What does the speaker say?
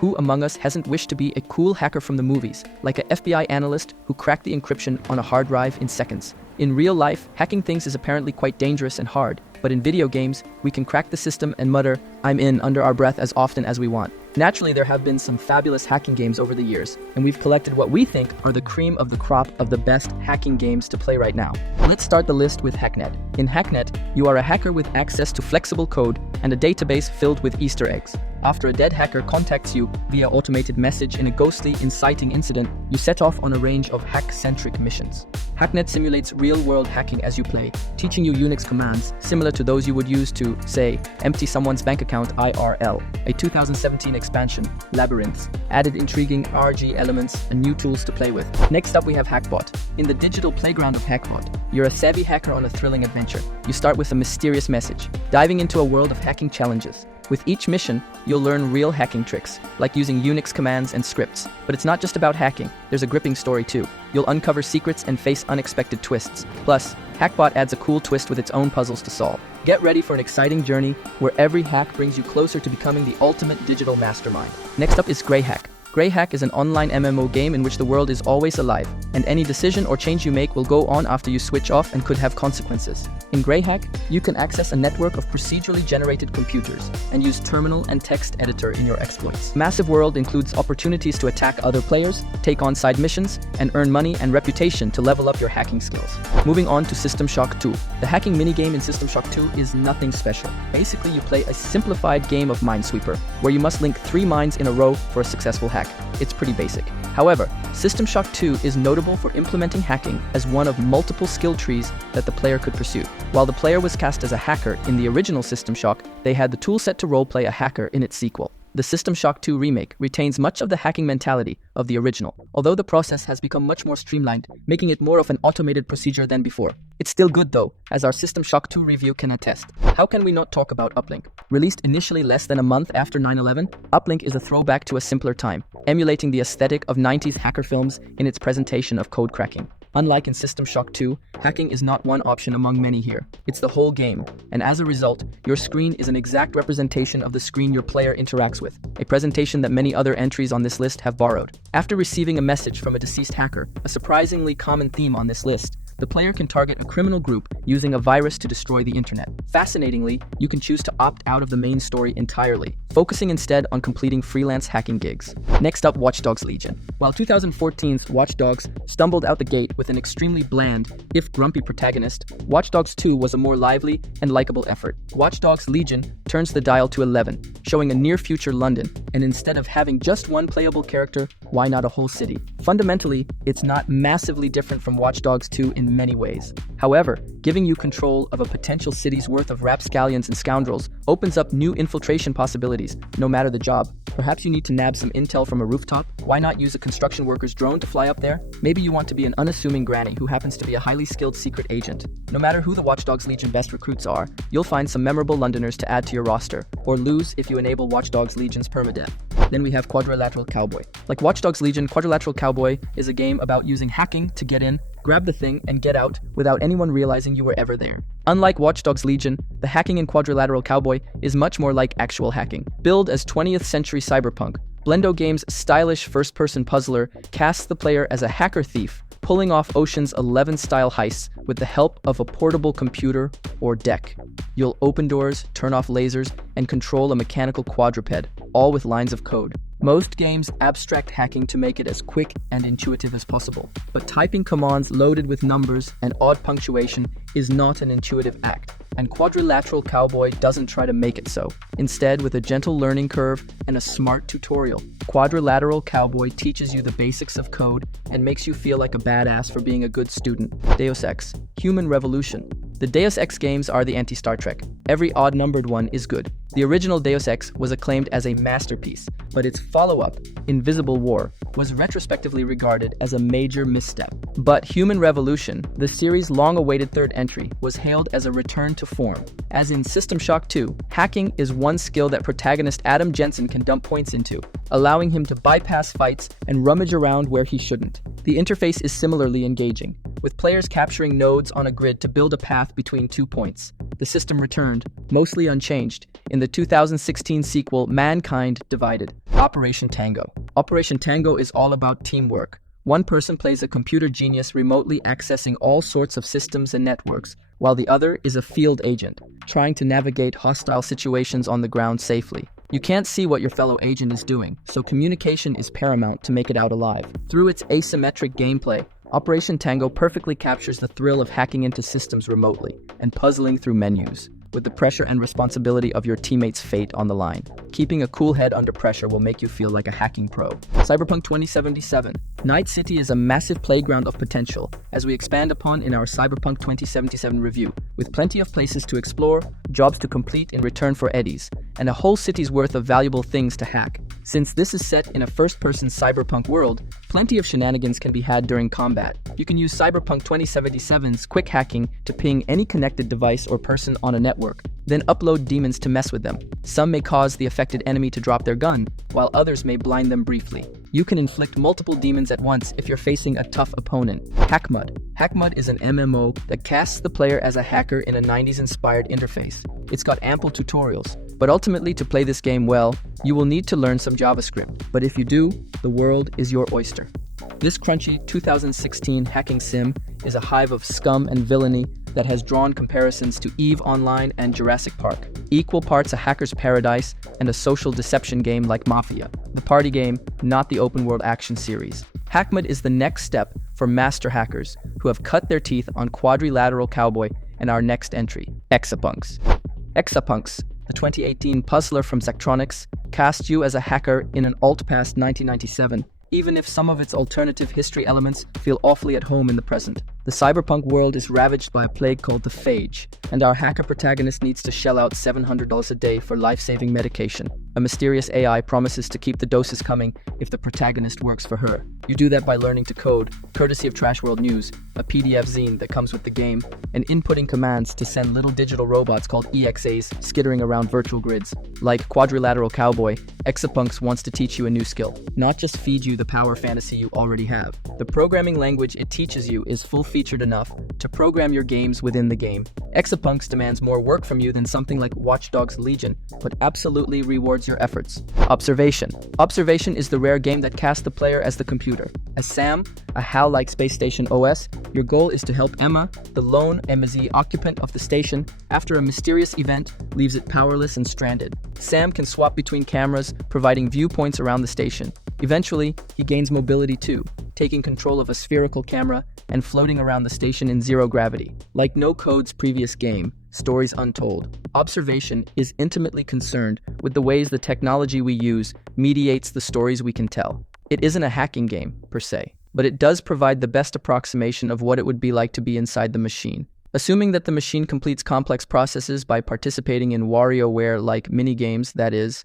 Who among us hasn't wished to be a cool hacker from the movies, like a FBI analyst who cracked the encryption on a hard drive in seconds? In real life, hacking things is apparently quite dangerous and hard, but in video games, we can crack the system and mutter, "I'm in," under our breath as often as we want. Naturally, there have been some fabulous hacking games over the years, and we've collected what we think are the cream of the crop of the best hacking games to play right now. Let's start the list with Hacknet. In Hacknet, you are a hacker with access to flexible code and a database filled with Easter eggs. After a dead hacker contacts you via automated message in a ghostly, inciting incident, you set off on a range of hack-centric missions. Hacknet simulates real-world hacking as you play, teaching you Unix commands similar to those you would use to, say, empty someone's bank account IRL. A 2017 expansion, Labyrinths, added intriguing RG elements and new tools to play with. Next up we have HackBot. In the digital playground of HackBot, you're a savvy hacker on a thrilling adventure. You start with a mysterious message, diving into a world of hacking challenges. With each mission, you'll learn real hacking tricks, like using Unix commands and scripts. But it's not just about hacking, there's a gripping story too. You'll uncover secrets and face unexpected twists. Plus, HackBot adds a cool twist with its own puzzles to solve. Get ready for an exciting journey where every hack brings you closer to becoming the ultimate digital mastermind. Next up is Greyhack. Greyhack is an online MMO game in which the world is always alive, and any decision or change you make will go on after you switch off and could have consequences. In Greyhack, you can access a network of procedurally generated computers and use terminal and text editor in your exploits. Massive World includes opportunities to attack other players, take on side missions, and earn money and reputation to level up your hacking skills. Moving on to System Shock 2. The hacking minigame in System Shock 2 is nothing special. Basically, you play a simplified game of Minesweeper, where you must link 3 mines in a row for a successful hack. It's pretty basic. However, System Shock 2 is notable for implementing hacking as one of multiple skill trees that the player could pursue. While the player was cast as a hacker in the original System Shock, they had the toolset to roleplay a hacker in its sequel. The System Shock 2 remake retains much of the hacking mentality of the original, although the process has become much more streamlined, making it more of an automated procedure than before. It's still good though, as our System Shock 2 review can attest. How can we not talk about Uplink? Released initially less than a month after 9/11, Uplink is a throwback to a simpler time, emulating the aesthetic of 90s hacker films in its presentation of code cracking. Unlike in System Shock 2, hacking is not one option among many here. It's the whole game, and as a result, your screen is an exact representation of the screen your player interacts with, a presentation that many other entries on this list have borrowed. After receiving a message from a deceased hacker, a surprisingly common theme on this list, the player can target a criminal group using a virus to destroy the internet. Fascinatingly, you can choose to opt out of the main story entirely, focusing instead on completing freelance hacking gigs. Next up, Watch Dogs Legion. While 2014's Watch Dogs stumbled out the gate with an extremely bland, if grumpy protagonist, Watch Dogs 2 was a more lively and likable effort. Watch Dogs Legion turns the dial to 11, showing a near-future London, and instead of having just one playable character, why not a whole city? Fundamentally, it's not massively different from Watch Dogs 2 in many ways. However, giving you control of a potential city's worth of rapscallions and scoundrels opens up new infiltration possibilities, no matter the job. Perhaps you need to nab some intel from a rooftop? Why not use a construction worker's drone to fly up there? Maybe you want to be an unassuming granny who happens to be a highly skilled secret agent. No matter who the Watch Dogs Legion best recruits are, you'll find some memorable Londoners to add to your roster, or lose if you enable Watch Dogs Legion's permadeath. Then we have Quadrilateral Cowboy. Like Watch Dogs Legion, Quadrilateral Cowboy is a game about using hacking to get in, grab the thing, and get out without anyone realizing you were ever there. Unlike Watch Dogs Legion, the hacking in Quadrilateral Cowboy is much more like actual hacking. Billed as 20th century cyberpunk, Blendo Games' stylish first-person puzzler casts the player as a hacker thief, pulling off Ocean's 11 style heists with the help of a portable computer or deck. You'll open doors, turn off lasers, and control a mechanical quadruped, all with lines of code. Most games abstract hacking to make it as quick and intuitive as possible, but typing commands loaded with numbers and odd punctuation is not an intuitive act, and Quadrilateral Cowboy doesn't try to make it so. Instead, with a gentle learning curve and a smart tutorial, Quadrilateral Cowboy teaches you the basics of code and makes you feel like a badass for being a good student. Deus Ex: Human Revolution. The Deus Ex games are the anti-Star Trek. Every odd-numbered one is good. The original Deus Ex was acclaimed as a masterpiece, but its follow-up, Invisible War, was retrospectively regarded as a major misstep. But Human Revolution, the series' long-awaited third entry, was hailed as a return to form. As in System Shock 2, hacking is one skill that protagonist Adam Jensen can dump points into, allowing him to bypass fights and rummage around where he shouldn't. The interface is similarly engaging. with players capturing nodes on a grid to build a path between 2 points. The system returned, mostly unchanged, in the 2016 sequel Mankind Divided. Operation Tango. Operation Tango is all about teamwork. One person plays a computer genius remotely accessing all sorts of systems and networks, while the other is a field agent, trying to navigate hostile situations on the ground safely. You can't see what your fellow agent is doing, so communication is paramount to make it out alive. Through its asymmetric gameplay, Operation Tango perfectly captures the thrill of hacking into systems remotely and puzzling through menus, with the pressure and responsibility of your teammates' fate on the line. Keeping a cool head under pressure will make you feel like a hacking pro. Cyberpunk 2077. Night City is a massive playground of potential, as we expand upon in our Cyberpunk 2077 review, with plenty of places to explore, jobs to complete in return for eddies, and a whole city's worth of valuable things to hack. Since this is set in a first-person cyberpunk world, plenty of shenanigans can be had during combat. You can use Cyberpunk 2077's quick hacking to ping any connected device or person on a network, then upload demons to mess with them. Some may cause the affected enemy to drop their gun, while others may blind them briefly. You can inflict multiple demons at once if you're facing a tough opponent. Hackmud. Hackmud is an MMO that casts the player as a hacker in a 90s-inspired interface. It's got ample tutorials, but ultimately to play this game well, you will need to learn some JavaScript. But if you do, the world is your oyster. This crunchy 2016 hacking sim is a hive of scum and villainy that has drawn comparisons to EVE Online and Jurassic Park. Equal parts a hacker's paradise and a social deception game like Mafia, the party game, not the open-world action series. Hackmud is the next step for master hackers who have cut their teeth on Quadrilateral Cowboy and our next entry, Exopunks. Exopunks, the 2018 puzzler from Zectronics, casts you as a hacker in an alt past 1997, even if some of its alternative history elements feel awfully at home in the present. The cyberpunk world is ravaged by a plague called the phage, and our hacker protagonist needs to shell out $700 a day for life-saving medication. A mysterious AI promises to keep the doses coming if the protagonist works for her. You do that by learning to code, courtesy of Trash World News, a PDF zine that comes with the game, and inputting commands to send little digital robots called EXAs skittering around virtual grids. Like Quadrilateral Cowboy, Exopunks wants to teach you a new skill, not just feed you the power fantasy you already have. The programming language it teaches you is full-featured enough to program your games within the game. Exopunks demands more work from you than something like Watch Dogs Legion, but absolutely rewards your efforts. Observation. Observation is the rare game that casts the player as the computer. As Sam, a HAL-like space station OS, your goal is to help Emma, the lone MZ occupant of the station, after a mysterious event leaves it powerless and stranded. Sam can swap between cameras, providing viewpoints around the station. Eventually, he gains mobility too, taking control of a spherical camera and floating around the station in zero gravity. Like No Code's previous game, Stories Untold, Observation is intimately concerned with the ways the technology we use mediates the stories we can tell. It isn't a hacking game, per se, but it does provide the best approximation of what it would be like to be inside the machine. Assuming that the machine completes complex processes by participating in WarioWare-like minigames, that is,